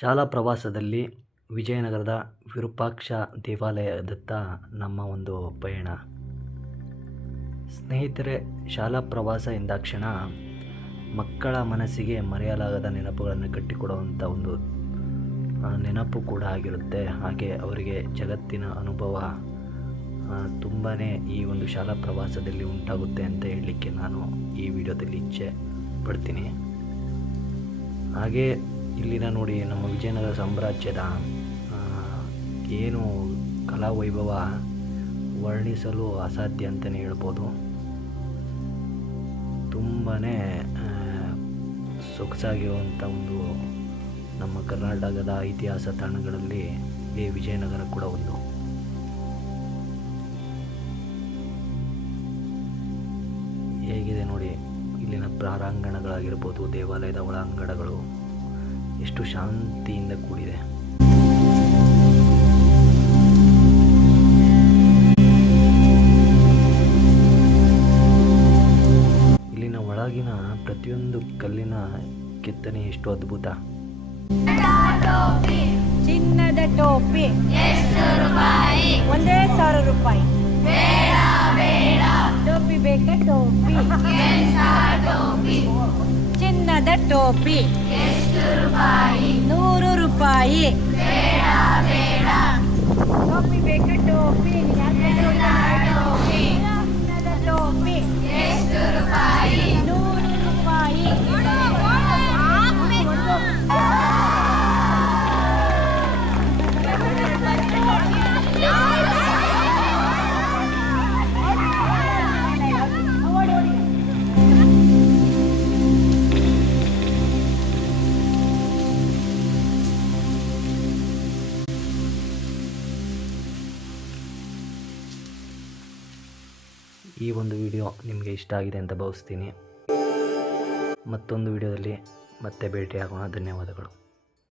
ಶಾಲಾ ಪ್ರವಾಸದಲ್ಲಿ ವಿಜಯನಗರದ ವಿರೂಪಾಕ್ಷ ದೇವಾಲಯದತ್ತ ನಮ್ಮ ಒಂದು ಪಯಣ. ಸ್ನೇಹಿತರೆ, ಶಾಲಾ ಪ್ರವಾಸ ಎಂದಾಕ್ಷಣ ಮಕ್ಕಳ ಮನಸ್ಸಿಗೆ ಮರೆಯಲಾಗದ ನೆನಪುಗಳನ್ನು ಕಟ್ಟಿಕೊಡುವಂಥ ಒಂದು ನೆನಪು ಕೂಡ ಆಗಿರುತ್ತೆ. ಹಾಗೆ ಅವರಿಗೆ ಜಗತ್ತಿನ ಅನುಭವ ತುಂಬಾ ಈ ಒಂದು ಶಾಲಾ ಪ್ರವಾಸದಲ್ಲಿ ಉಂಟಾಗುತ್ತೆ ಅಂತ ಹೇಳಲಿಕ್ಕೆ ನಾನು ಈ ವಿಡಿಯೋದಲ್ಲಿ ಇಚ್ಛೆ ಪಡ್ತೀನಿ. ಹಾಗೆ ಇಲ್ಲಿನ ನೋಡಿ, ನಮ್ಮ ವಿಜಯನಗರ ಸಾಮ್ರಾಜ್ಯದ ಏನು ಕಲಾವೈಭವ ವರ್ಣಿಸಲು ಅಸಾಧ್ಯ ಅಂತಲೇ ಹೇಳ್ಬೋದು. ತುಂಬಾ ಸೊಗಸಾಗಿರುವಂಥ ಒಂದು ನಮ್ಮ ಕರ್ನಾಟಕದ ಇತಿಹಾಸ ತಾಣಗಳಲ್ಲಿ ಈ ವಿಜಯನಗರ ಕೂಡ ಒಂದು. ಹೇಗಿದೆ ನೋಡಿ, ಇಲ್ಲಿನ ಪ್ರಾಂಗಣಗಳಾಗಿರ್ಬೋದು, ದೇವಾಲಯದ ಒಳಾಂಗಣಗಳು ಎಷ್ಟು ಶಾಂತಿಯಿಂದ ಕೂಡಿದೆ. ಇಲ್ಲಿನ ಒಳಗಿನ ಪ್ರತಿಯೊಂದು ಕಲ್ಲಿನ ಕೆತ್ತನೆ ಎಷ್ಟು ಅದ್ಭುತ. ಚಿನ್ನದ ಟೋಪಿ ₹1,000. ಟೋಪಿ ಬೇಕಾ? ಟೋಪಿ. ಚಿನ್ನದ ಟೋಪಿ ₹100. ಟೋಪಿ ಬೇಕಾ? ಟೋಪಿ. ಚಿನ್ನದ ಟೋಪಿ ₹100. ಈ ಒಂದು ವಿಡಿಯೋ ನಿಮಗೆ ಇಷ್ಟ ಆಗಿದೆ ಅಂತ ಭಾವಿಸ್ತೀನಿ. ಮತ್ತೊಂದು ವಿಡಿಯೋದಲ್ಲಿ ಮತ್ತೆ ಭೇಟಿಯಾಗೋಣ. ಧನ್ಯವಾದಗಳು.